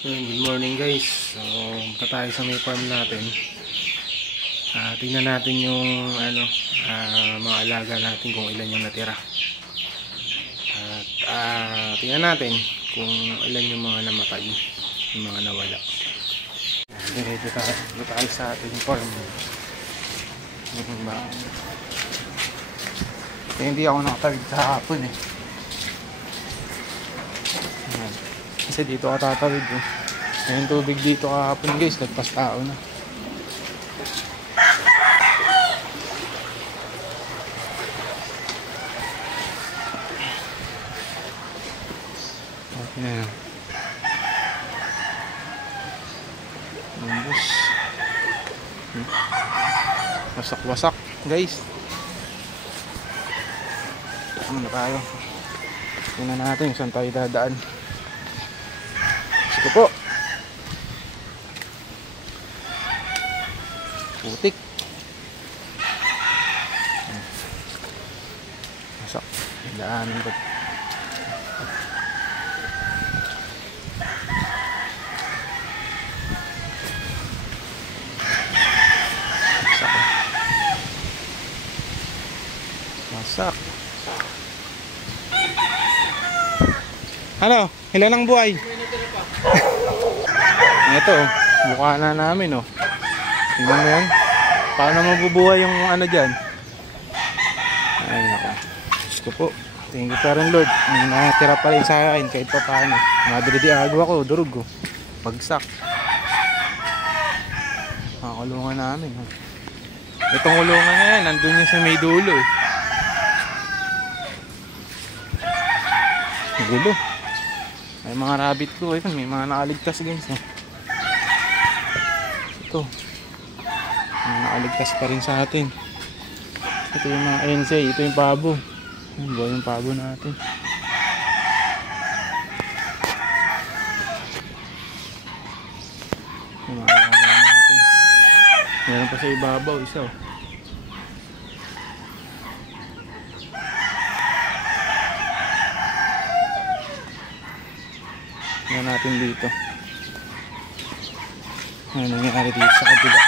Good morning guys. So, punta tayo sa may farm natin. Tingnan natin yung mga alaga natin kung ilan yung natira. At tingnan natin kung ilan yung mga namatay, yung mga nawala. Diretso tayo sa ating farm. Hindi ako nakatawid sa hapon eh. Kasi dito ka tatawid eh. Yung tubig dito kahapon guys, nagpas tao na. Okay na yan. Umbos. Wasak-wasak guys. Ano na tayo? Tingnan natin saan tayo dadaan. Gusto po. Putik. Masak. Daanan ko. Masak. Masak. Ano? Ilan ang buhay? Ito, mukha na namin oh. Tingnan mo yan. Paano mabubuhay yung ano dyan? Ay nako. Gusto po. Thank you parang Lord. May natira pa rin sa akin kahit pa paano. Madridi agwa ko, durog ko. Bagsak. Kulungan namin oh. Itong kulungan na yan, nandun yung sa may dulo eh. Gulo. May mga rabbit ko eh. May mga nakaligtas guys oh. Ito nakaligtas pa rin sa atin. Ito yung mga ensay, ito yung pabo. Yung buhay yung pabo natin. Yung mga alaga natin. Meron pa sa ibabaw isa oh. Tingnan natin dito. Ano nangyari dito sa kabila?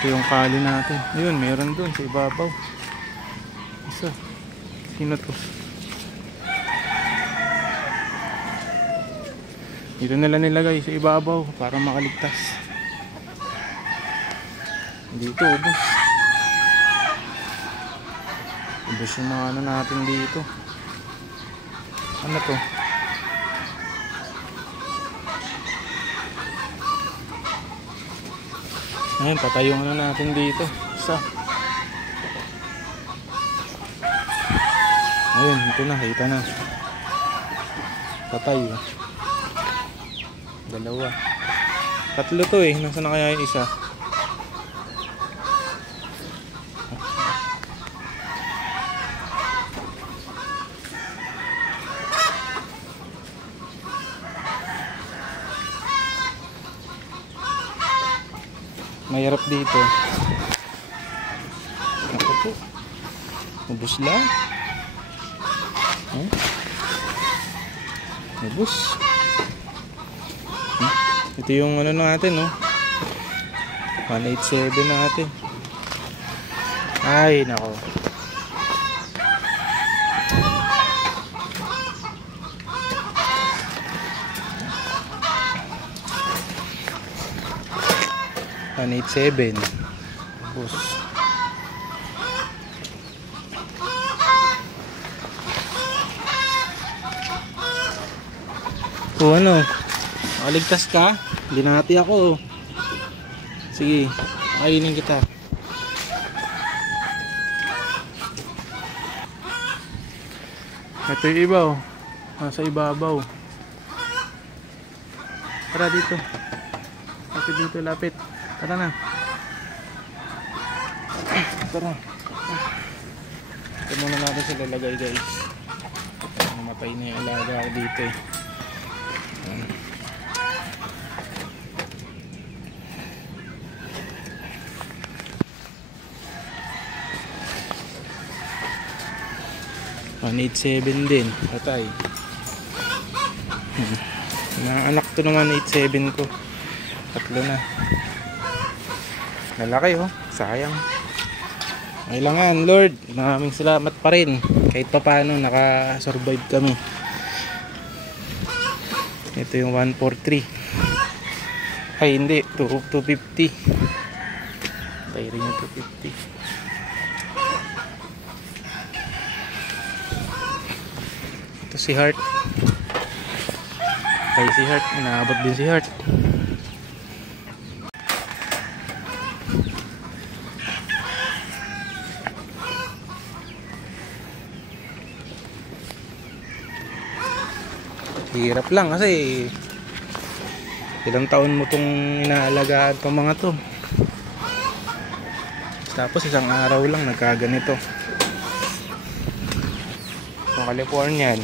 Ito yung kali natin. Ayun, meron dun sa ibabaw. Isa. Sino to? Dito nila nilagay sa ibabaw para makaligtas. Dito, ubos. Ubos yung mga ano natin dito. Ano to? Ayun, patay yung ano natin dito. Isa. Ayun, ito na, kita na. Patay. Dalawa. Tatlo to eh. Nasaan na kaya yung isa? Mahirap dito. Ako po. Ubus lang. Ubus. Ito yung ano natin, no? 187 natin. Ay, nako. $187. Bus. O ano? Nakaligtas ka? Binati ako. Sige, kainin kita. Ito yung iba oh. Nasa ibabaw. Tara dito. Lapit dito, lapit. Tara na. Tara. Ito muna natin sila lagay guys. Namatay na yung alaga ko dito eh. 187 din, patay. Mga anak to ng 187 ko. Tatlo na. Lalaki oh, sayang. Kailangan Lord, maraming salamat pa rin. Kahit pa paano naka-survive kami. Ito yung 143. Ay hindi, 250. Patay rin yung 250. Ito si Heart. Patay si Heart, inaabot din si Heart. Hirap lang kasi ilang taon mo itong inaalagaan itong mga to, tapos isang araw lang nagkaganito. Itong Californian,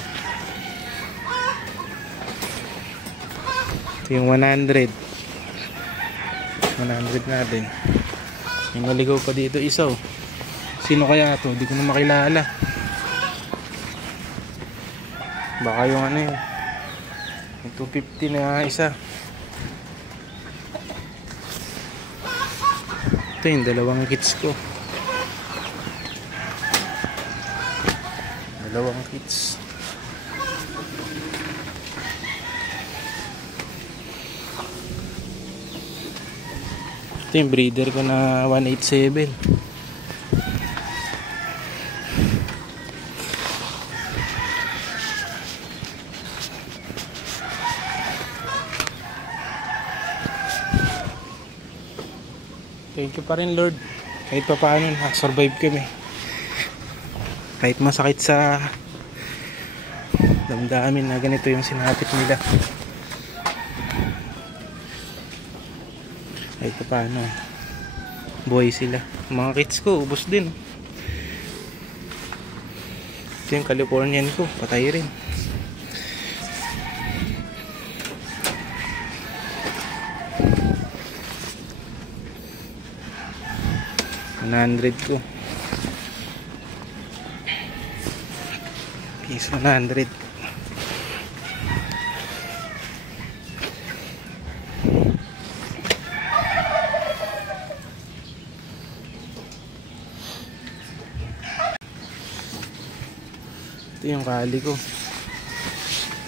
ito yung 100 natin. May naligaw pa dito isa oh. Sino kaya to? Hindi ko na makilala. Baka yung ano yun, 250 na isa. Ito yung dalawang kits ko. Dalawang kits. Ito yung breeder ko na 187. Thank you pa rin Lord, kahit pa paano nakasurvive kami. Kahit masakit sa damdamin na ganito yung sinapit nila, kahit pa paano buhay sila. Mga kids ko ubos din. Ito yung Californian ko, patay rin. $100 ko. Piece 100. Ito yung kali ko.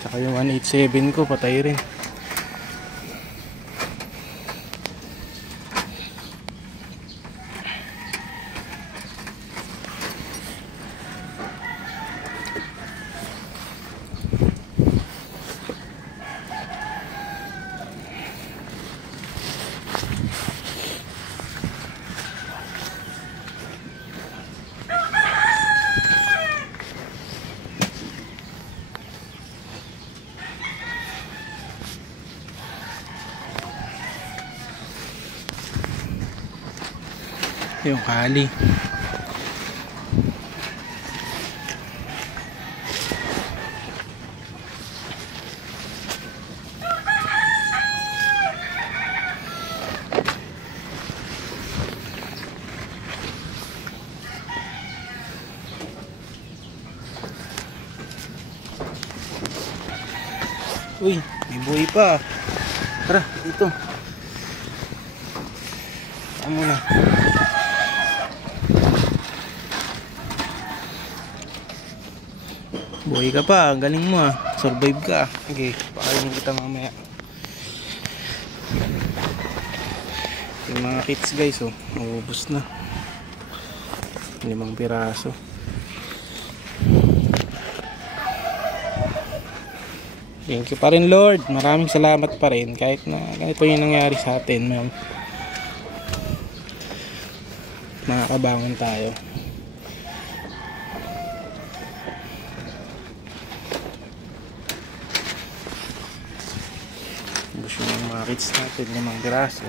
Tsaka yung 187 ko, patay rin. Yung kali. Uy, may buhay pa. Tara, dito. Tama na. Buhay ka pa, ang galing mo ah. Survive ka. Okay, pakainin kita mamaya. Yung mga kits guys oh, maubos na. 5 piraso. Thank you pa rin Lord, maraming salamat pa rin kahit na ganito yung nangyari sa atin. Nakakabangon tayo. Gusto yung mga kits natin, 5 piraso.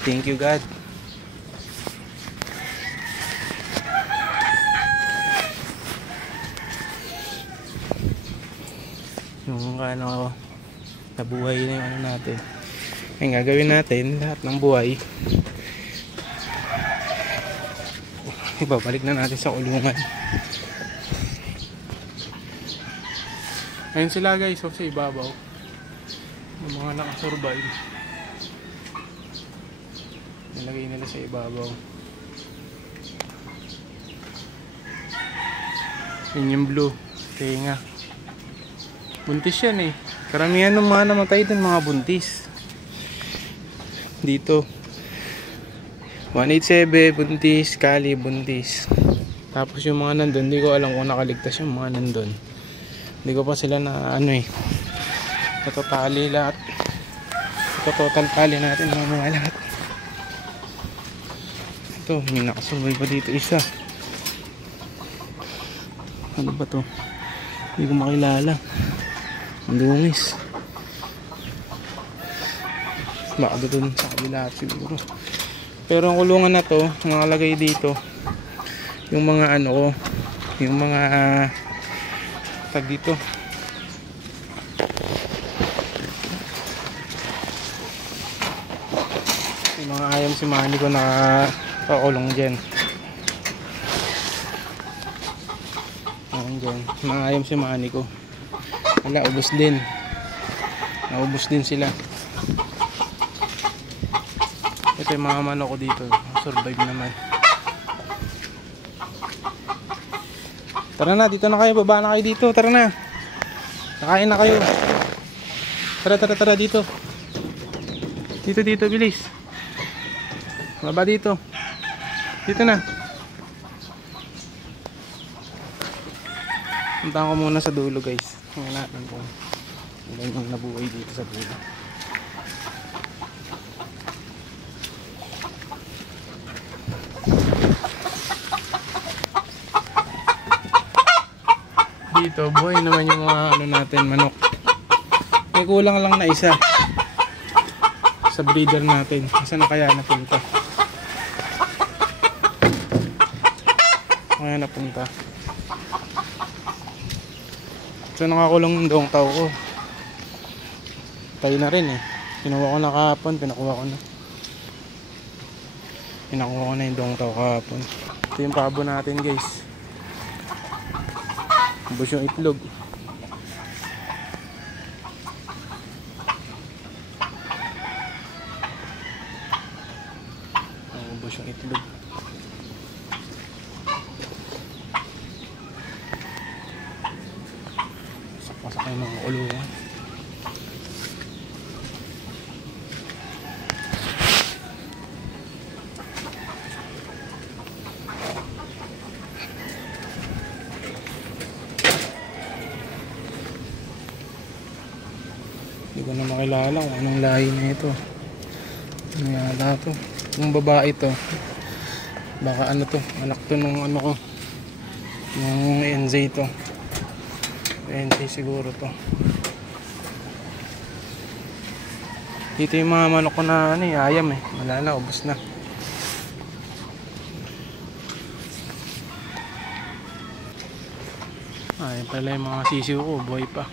Thank you God. Yung ano, nabuhay na yung ano natin, Ngayon gagawin natin lahat ng buhay. Ibabalik na natin sa kulungan. Ayun sila guys, sa ibabaw. Yung mga nakasurvive. Nilagay nila sa ibabaw. Yun yung blue. Tinga. Buntis yan eh. Karamihan ng mga namatay dun mga buntis. Dito 187 buntis, Kali buntis. Tapos yung mga nandun, hindi ko alam kung nakaligtas yung mga nandun. Hindi ko pa sila na ano eh. Tatotali lahat. Total tali natin mga lahat. Ito, may nakasurvive pa dito isa. Ano ba to? Hindi ko makilala. Ang dungis. Baka doon sa kabila siguro. Pero ang kulungan na to, nakalagay dito yung mga ano ko, yung mga tag dito. Yung mga ayam si Manny ko nakakulong dyan. Ayan dyan. Mga ayam si Manny ko. Wala, ubos din. Naubos din sila. Ito yung mga manok ko dito. Survive naman. Tara na, dito na kayo. Baba na kayo dito. Tara na. Nakain na kayo. Tara dito. Dito, bilis. Baba dito. Dito na. Puntahan ko muna sa dulo guys. Tingnan natin kung ilan yung nabuhay dito sa dulo. Dito, buhay naman yung mga ano natin, manok. May kulang lang na isa sa breeder natin. Saan na kaya napunta? Kaya napunta. So nakakulong yung doong tao ko. Tayo na rin eh. Kinuha ko na kahapon, pinakuha ko na. Pinakuha ko na yung doong tao kahapon. Ito yung pabo natin guys. Ubos yung itlog. Ubos yung itlog. Pasok kayo mga kulungan. Hindi ko na makilala kung anong lahi na ito. Ano yata to? Yung babae to. Baka ano to? Anak to nung ano ko. Yung NZ to. NZ siguro to. Dito yung mga manok ko na ano, ayam eh. Wala na, ubos na. Ayun pala yung mga sisiw ko, buhay pa.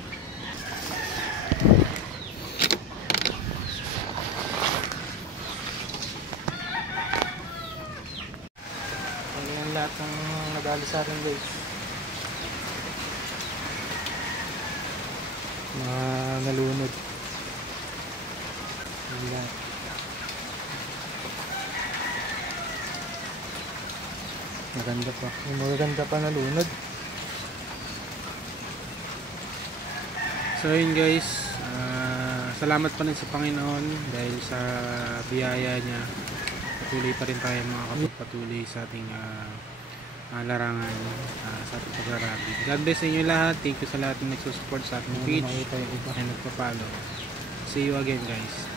Ayan lahat ng nadali sa akin guys. Mga nalunod. Ayan. Maganda pa. Yung maganda pa nalunod. So yun guys, salamat pa rin sa Panginoon dahil sa biyaya niya. Patuloy pa rin tayo makakapagpatuloy sa ating larangan, sa ating pagrarabi. God bless sa inyo lahat. Thank you sa lahat na nagsusupport sa ating page and nagpapalo. See you again guys.